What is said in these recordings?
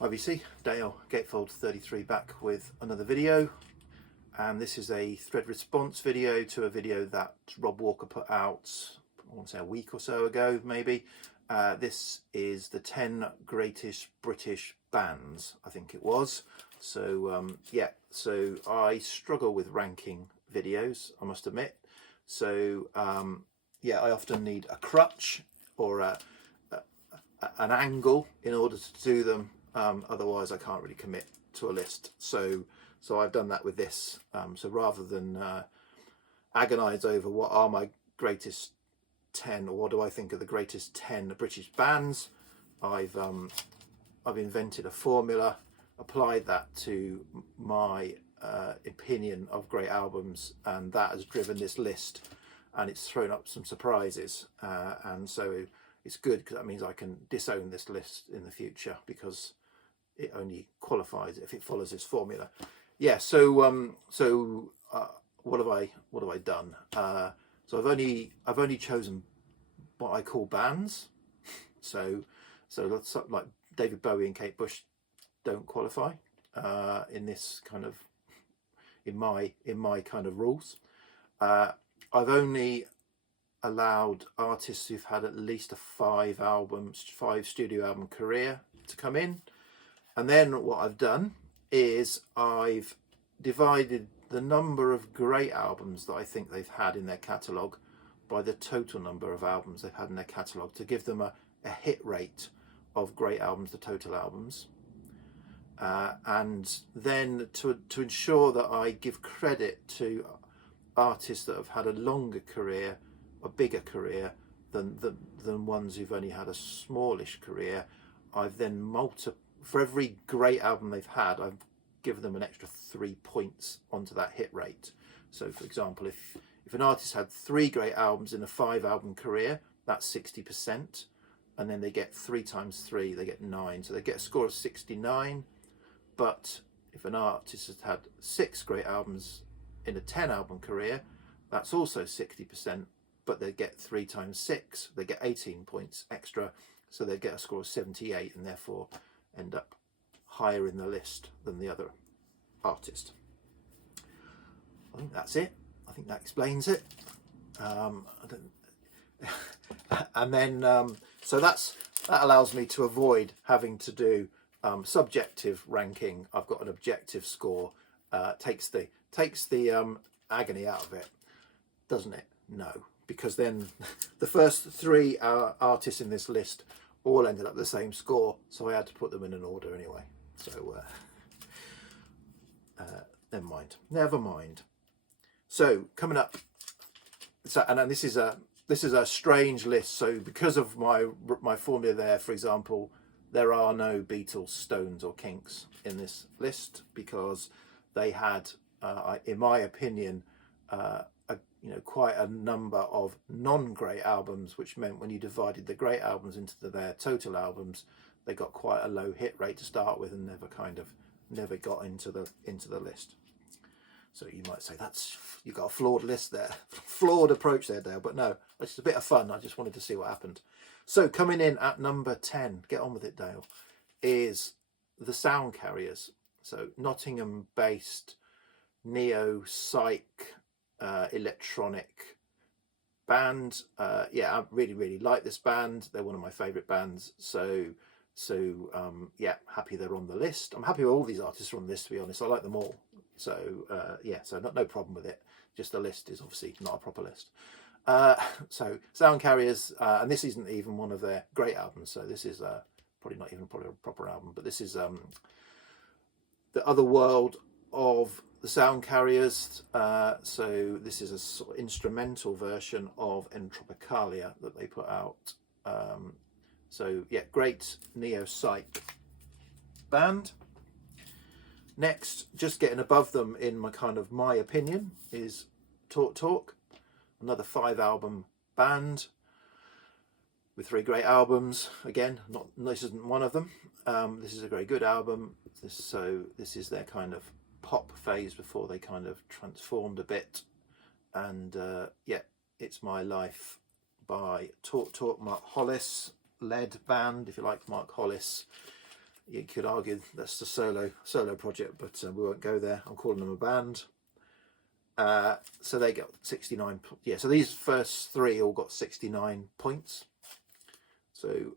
IBC, Dale, Gatefold 33 back with another video, and this is a thread response video to a video that Rob Walker put out, I want to say a week or so ago maybe. This is the 10 greatest British bands, I think it was. So yeah, so I struggle with ranking videos, I must admit. So yeah, I often need a crutch or an angle in order to do them. Otherwise I can't really commit to a list. So I've done that with this. So rather than agonize over what are my greatest 10 or what do I think are the greatest 10 British bands, I've invented a formula, applied that to my opinion of great albums, and that has driven this list, and it's thrown up some surprises, and so it's good because that means I can disown this list in the future because it only qualifies if it follows this formula. Yeah. So what have I done? So I've only chosen what I call bands. So let's, like David Bowie and Kate Bush don't qualify in this kind of in my kind of rules. I've only allowed artists who've had at least a 5 studio album career to come in. And then what I've done is I've divided the number of great albums that I think they've had in their catalogue by the total number of albums they've had in their catalogue to give them a hit rate of great albums to total albums. And then to ensure that I give credit to artists that have had a longer career, a bigger career than ones who've only had a smallish career, I've then for every great album they've had, I've given them an extra 3 points onto that hit rate. So for example, if an artist had 3 great albums in a 5 album career, that's 60%, and then they get 3 times 3, they get 9, so they get a score of 69. But if an artist has had 6 great albums in a 10 album career, that's also 60%, but they get 3 times 6, they get 18 points extra, so they get a score of 78 and therefore end up higher in the list than the other artist. I think that's it. I think that explains it. And then so that allows me to avoid having to do subjective ranking. I've got an objective score. Takes the agony out of it, doesn't it? No, because then the first 3 artists in this list all ended up the same score, so I had to put them in an order anyway. So never mind. So coming up, so and this is a strange list. So because of my formula there, for example, there are no Beatles, Stones or Kinks in this list because they had, in my opinion, quite a number of non-great albums, which meant when you divided the great albums into their total albums, they got quite a low hit rate to start with and never got into the list. So you might say you got a flawed list there, flawed approach there, Dale. But no, it's just a bit of fun. I just wanted to see what happened. So coming in at number 10, get on with it, Dale, is the Sound Carriers. So Nottingham-based neo-psych electronic band. Yeah, I really like this band. They're one of my favourite bands. So yeah, happy they're on the list. I'm happy with all these artists are on the list, to be honest. I like them all. So yeah, so no problem with it. Just the list is obviously not a proper list. So Sound Carriers, and this isn't even one of their great albums. So this is probably not even a proper album, but this is The Other World of the Sound Carriers. So this is a sort of instrumental version of Entropicalia that they put out. So yeah, great neo-psych band. Next, just getting above them in my opinion, is Talk Talk, another 5 album band with 3 great albums. Again, this isn't one of them. This is a very good album. This is their kind of pop phase before they kind of transformed a bit. And yeah, It's My Life by Talk Talk, Mark Hollis led band, if you like, Mark Hollis. You could argue that's the solo project, but we won't go there. I'm calling them a band. So they got 69. Yeah, so these first three all got 69 points. So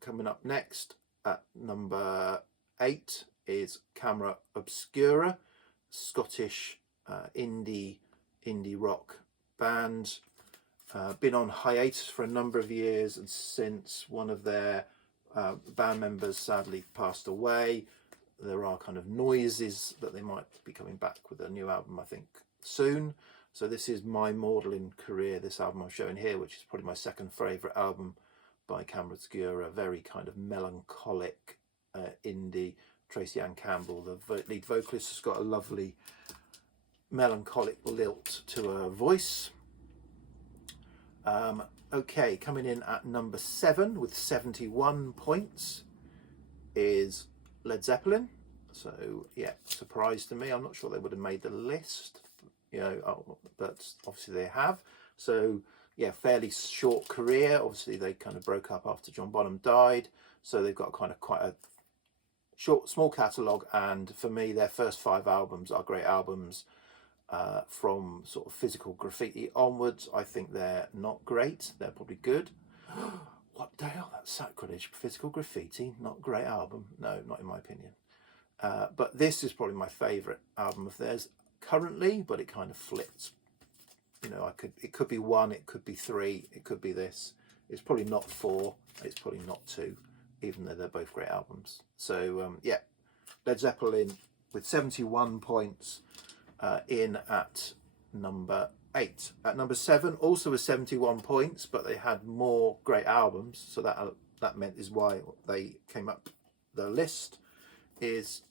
coming up next at number 8 is Camera Obscura, Scottish indie rock band. Been on hiatus for a number of years, and since one of their band members sadly passed away, there are kind of noises that they might be coming back with a new album, I think, soon. So this is My Maudlin Career, this album I'm showing here, which is probably my second favourite album by Camera Obscura. Very kind of melancholic indie. Tracy Ann Campbell, the lead vocalist, has got a lovely melancholic lilt to her voice. Okay, coming in at number 7 with 71 points is Led Zeppelin. So yeah, surprise to me. I'm not sure they would have made the list, but obviously they have. So yeah, fairly short career. Obviously they kind of broke up after John Bonham died, so they've got kind of quite a small catalogue, and for me their first 5 albums are great albums. From sort of Physical Graffiti onwards, I think they're not great. They're probably good. What the hell? That's sacrilege. Physical Graffiti, not great album. No, not in my opinion. But this is probably my favourite album of theirs currently, but it kind of flips. It could be 1, it could be 3, it could be this. It's probably not 4, it's probably not 2, even though they're both great albums. So yeah, Led Zeppelin with 71 points. In at number 8. At number 7, also with 71 points, but they had more great albums, so that meant is why they came up the list, is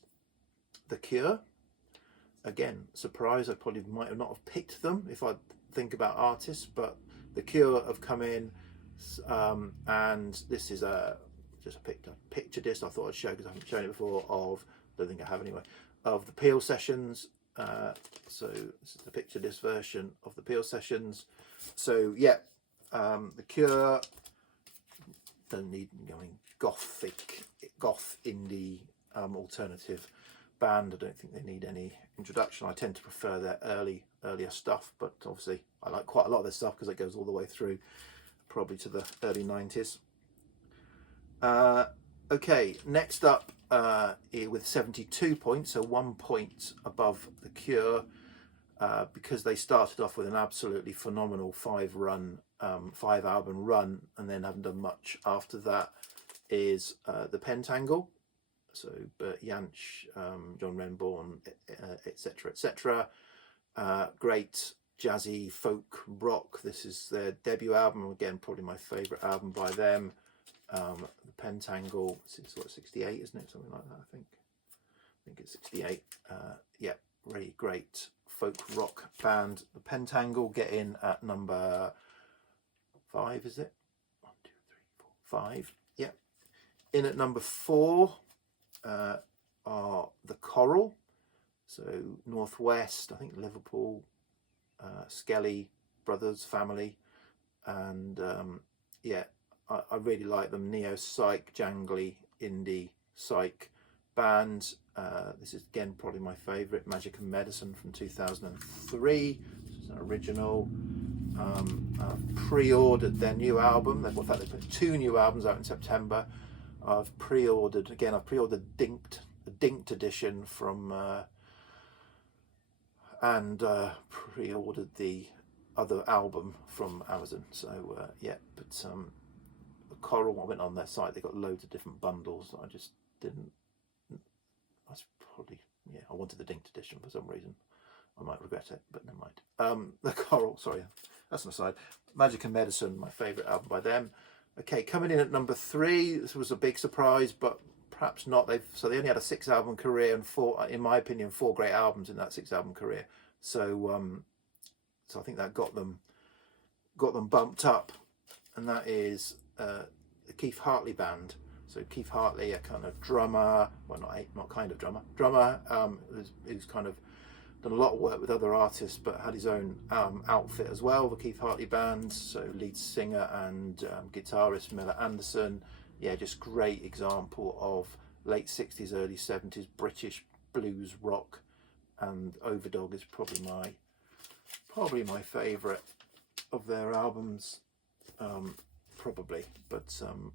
The Cure. Again, surprise, I probably might have not have picked them if I think about artists, but The Cure have come in, and this is just a picture disc I thought I'd show because I haven't shown it before of, I don't think I have anyway, of the Peel sessions. So this is the picture disc version of the Peel sessions. So yeah, The Cure, don't need going goth indie alternative band. I don't think they need any introduction. I tend to prefer their earlier stuff, but obviously I like quite a lot of their stuff because it goes all the way through probably to the early 90s. Okay, next up with 72 points, so 1 point above The Cure, because they started off with an absolutely phenomenal 5-album run and then haven't done much after that, is the Pentangle. So Bert Jansch, John Renbourn, etc., etc. Great jazzy folk rock. This is their debut album, again probably my favourite album by them. The Pentangle, it's what, 68, isn't it? Something like that, I think it's 68. Yeah, really great folk rock band. The Pentangle get in at number 5, is it? 1, 2, 3, 4, 5. Yeah. In at number 4 are the Coral. So Northwest, I think Liverpool, Skelly Brothers family, and yeah, I really like them. Neo-psych, jangly, indie psych band. This is again probably my favourite. Magic and Medicine from 2003. This is an original. I've pre-ordered their new album. In fact, they put 2 new albums out in September. I've pre-ordered the Dinked edition from, and pre-ordered the other album from Amazon. So yeah, but the Coral, I went on their site, they got loads of different bundles that I just didn't. That's probably, yeah, I wanted the Dinked edition for some reason. I might regret it, but never mind. The Coral, sorry, that's an aside. Magic and Medicine, my favourite album by them. Okay, coming in at number 3, this was a big surprise, but perhaps not. They only had a 6-album career and 4, in my opinion, 4 great albums in that 6-album career. So I think that got them bumped up, and that is the Keith Hartley band. So Keith Hartley, a kind of drummer, well, not kind of drummer, who's kind of done a lot of work with other artists, but had his own outfit as well, the Keith Hartley band. So lead singer and guitarist Miller Anderson. Yeah, just great example of late 60s, early 70s British blues rock, and Overdog is probably my favourite of their albums, probably, but you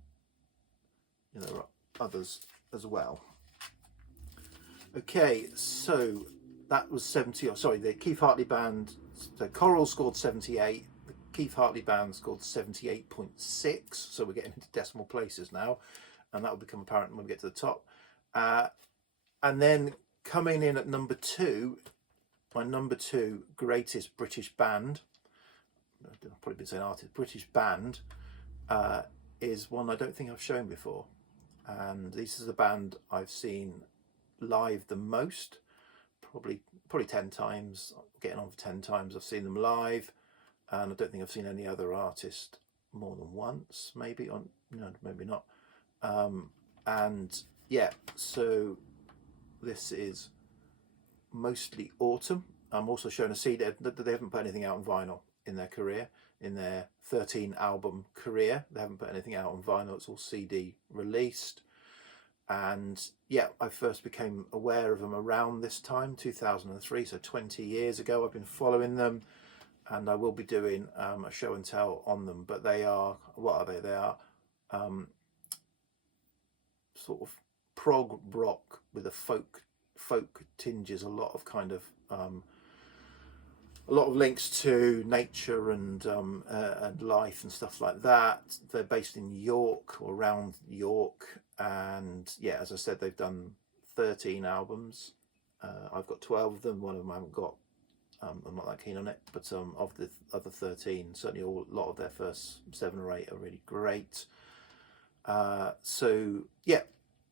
know, there are others as well. Okay, so that was 70. Oh, sorry, the Keith Hartley Band, the Coral scored 78. The Keith Hartley Band scored 78.6. So we're getting into decimal places now, and that will become apparent when we get to the top. And then coming in at number 2, my number 2 greatest British band, I've probably been saying artist, British band, is one I don't think I've shown before. And this is the band I've seen live the most, probably 10 times, getting on for 10 times I've seen them live, and I don't think I've seen any other artist more than once, maybe, on, no, maybe not. And yeah, so this is Mostly Autumn. I'm also showing a CD that they haven't put anything out on vinyl in their career, in their 13 album career. They haven't put anything out on vinyl, it's all CD released. And yeah, I first became aware of them around this time, 2003, so 20 years ago. I've been following them, and I will be doing a show and tell on them. But they are, what are they? They are sort of prog rock with a folk tinges, a lot of kind of a lot of links to nature and life and stuff like that. They're based in York, or around York, and yeah, as I said, they've done 13 albums. I've got 12 of them. One of them I haven't got. I'm not that keen on it, but of the other 13, certainly a lot of their first 7 or 8 are really great. So yeah,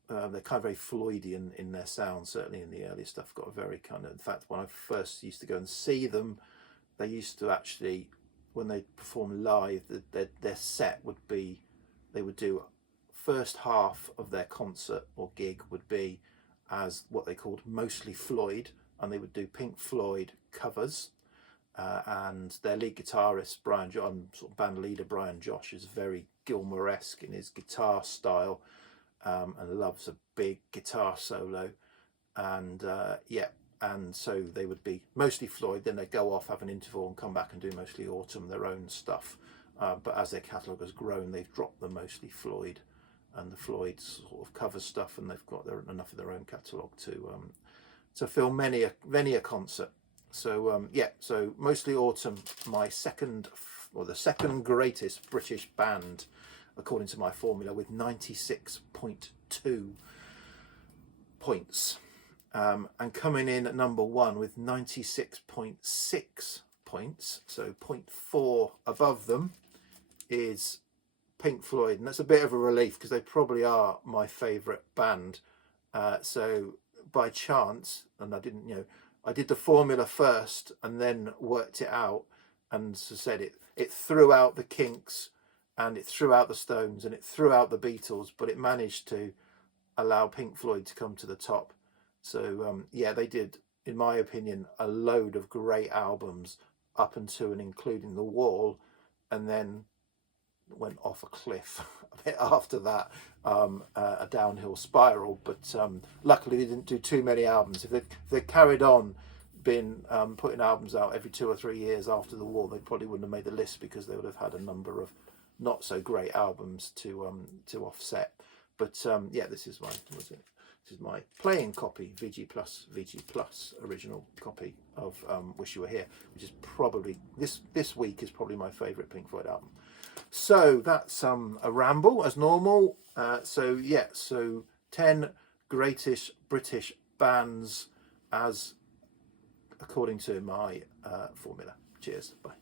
they're kind of very Floydian in their sound, certainly in the early stuff. Got a very kind of, in fact, when I first used to go and see them, they used to actually, when they perform live, their set would be, they would do first half of their concert or gig would be as what they called Mostly Floyd, and they would do Pink Floyd covers, and their lead guitarist Brian John, sort of band leader Brian Josh, is very Gilmour-esque in his guitar style, and loves a big guitar solo, and yeah, and so they would be Mostly Floyd, then they'd go off, have an interval, and come back and do Mostly Autumn, their own stuff. But as their catalogue has grown, they've dropped the Mostly Floyd and the Floyd's sort of cover stuff, and they've got enough of their own catalogue to fill many a concert. So yeah, so Mostly Autumn, my second, or the second greatest British band according to my formula, with 96.2 points. And coming in at number 1 with 96.6 points, so 0.4 above them, is Pink Floyd, and that's a bit of a relief because they probably are my favourite band. So by chance, and I didn't, you know, I did the formula first and then worked it out, and so said it threw out the Kinks, and it threw out the Stones, and it threw out the Beatles, but it managed to allow Pink Floyd to come to the top. So yeah, they did, in my opinion, a load of great albums up until and including The Wall, and then went off a cliff a bit after that, a downhill spiral. But luckily they didn't do too many albums. If they carried on been putting albums out every 2 or 3 years after The Wall, they probably wouldn't have made the list, because they would have had a number of not so great albums to offset. But yeah, this is my playing copy, VG Plus original copy of Wish You Were Here, which is probably this week is probably my favourite Pink Floyd album. So that's a ramble as normal. So yeah, so 10 greatest British bands as according to my formula. Cheers, bye.